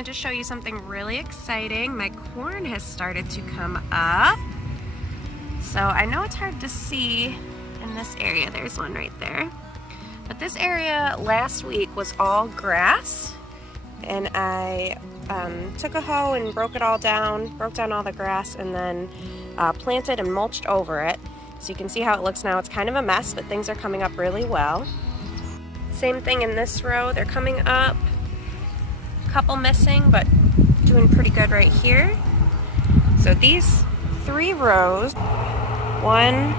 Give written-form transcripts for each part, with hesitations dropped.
wanted to show you something really exciting. My corn has started to come up. So I know it's hard to see in this area. There's one right there. But this area last week was all grass, and I took a hoe and broke it all down, broke down all the grass, and then planted and mulched over it. So you can see how it looks now. It's kind of a mess, but things are coming up really well. Same thing in this row. They're coming up. A couple missing, but doing pretty good right here. So these 3 rows, 1,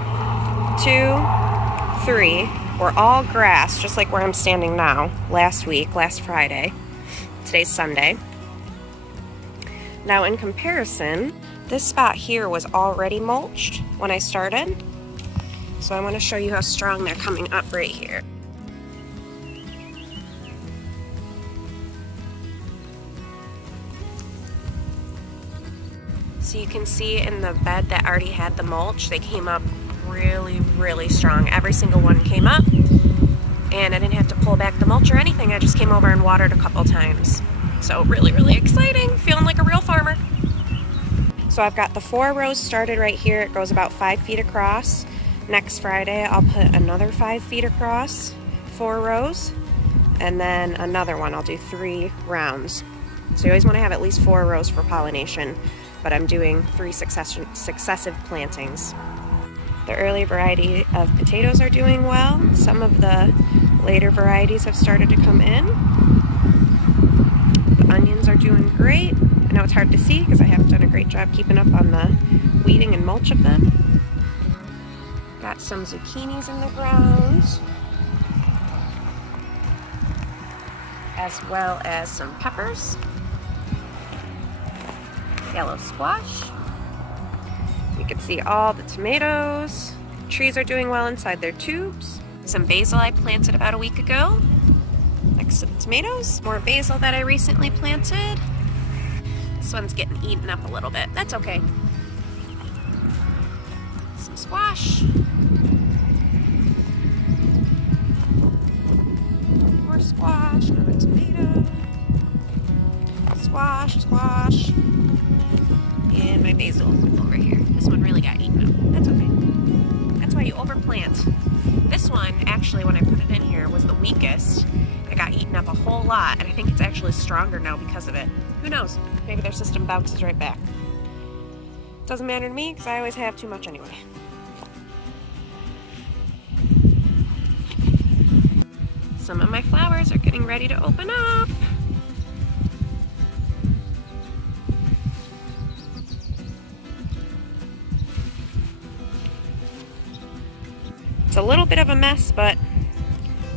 2, 3, were all grass, just like where I'm standing now, last Friday. Today's Sunday. Now in comparison, this spot here was already mulched when I started. So I want to show you how strong they're coming up right here. So you can see in the bed that already had the mulch, they came up really, really strong. Every single one came up, and I didn't have to pull back the mulch or anything. I just came over and watered a couple times. So really, really exciting. Feeling like a real farmer. So I've got the 4 rows started right here. It goes about 5 feet across. Next Friday, I'll put another 5 feet across, 4 rows, and then another one. I'll do 3 rounds. So you always want to have at least 4 rows for pollination, but I'm doing 3 successive plantings. The early variety of potatoes are doing well. Some of the later varieties have started to come in. The onions are doing great. I know it's hard to see because I haven't done a great job keeping up on the weeding and mulch of them. Got some zucchinis in the ground, as well as some peppers, yellow squash. You can see all the tomatoes. Trees are doing well inside their tubes. Some basil I planted about a week ago next to the tomatoes. More basil that I recently planted. This one's getting eaten up a little bit. That's okay. Some squash. More squash, another tomato. Squash, squash. And my basil over here. This one really got eaten up. That's okay. That's why you overplant. This one, actually, when I put it in here, was the weakest. It got eaten up a whole lot, and I think it's actually stronger now because of it. Who knows? Maybe their system bounces right back. Doesn't matter to me because I always have too much anyway. Some of my flowers are getting ready to open up. It's a little bit of a mess, but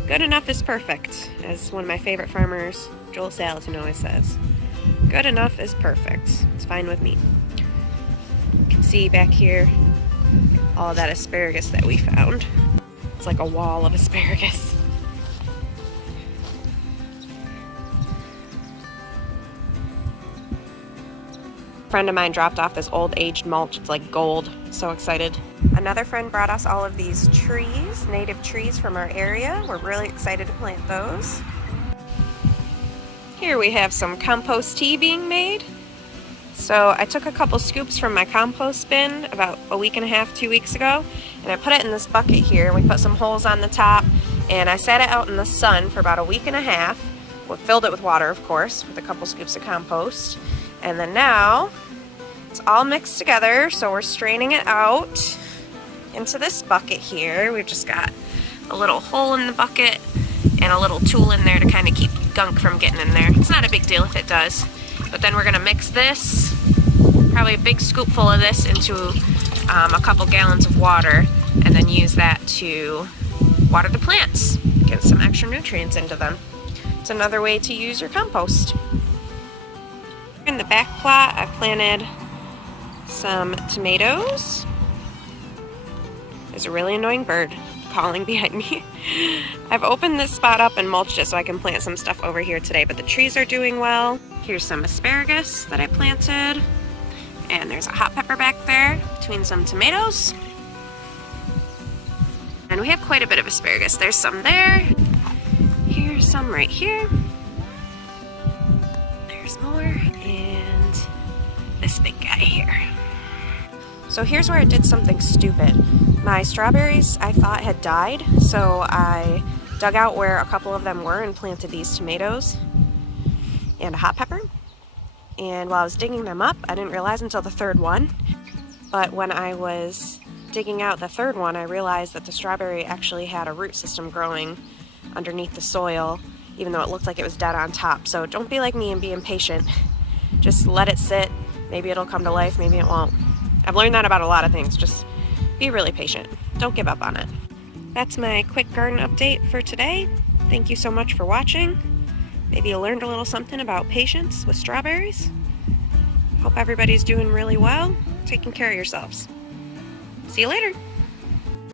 good enough is perfect, as one of my favorite farmers, Joel Salatin, always says. Good enough is perfect. It's fine with me. You can see back here all that asparagus that we found. It's like a wall of asparagus. A friend of mine dropped off this old aged mulch. It's like gold. So excited. Another friend brought us all of these trees, native trees from our area. We're really excited to plant those. Here we have some compost tea being made. So I took a couple scoops from my compost bin about a week and a half, 2 weeks ago, and I put it in this bucket here. We put some holes on the top, and I sat it out in the sun for about a week and a half. We filled it with water, of course, with a couple scoops of compost. And then now it's all mixed together, so we're straining it out into this bucket here. We've just got a little hole in the bucket and a little tool in there to kind of keep gunk from getting in there. It's not a big deal if it does. But then we're going to mix this, probably a big scoop full of this, into a couple gallons of water, and then use that to water the plants, get some extra nutrients into them. It's another way to use your compost. In the back plot, I've planted some tomatoes. There's a really annoying bird calling behind me. I've opened this spot up and mulched it so I can plant some stuff over here today, but the trees are doing well. Here's some asparagus that I planted, and there's a hot pepper back there between some tomatoes. And we have quite a bit of asparagus. There's some there. Here's some right here. There's more, and this big guy here. So here's where I did something stupid. My strawberries I thought had died, so I dug out where a couple of them were and planted these tomatoes and a hot pepper. And while I was digging them up, I didn't realize until the third one, but when I was digging out the third one, I realized that the strawberry actually had a root system growing underneath the soil, even though it looked like it was dead on top. So don't be like me and be impatient. Just let it sit. Maybe it'll come to life, maybe it won't. I've learned that about a lot of things. Just be really patient. Don't give up on it. That's my quick garden update for today. Thank you so much for watching. Maybe you learned a little something about patience with strawberries. Hope everybody's doing really well, taking care of yourselves. See you later.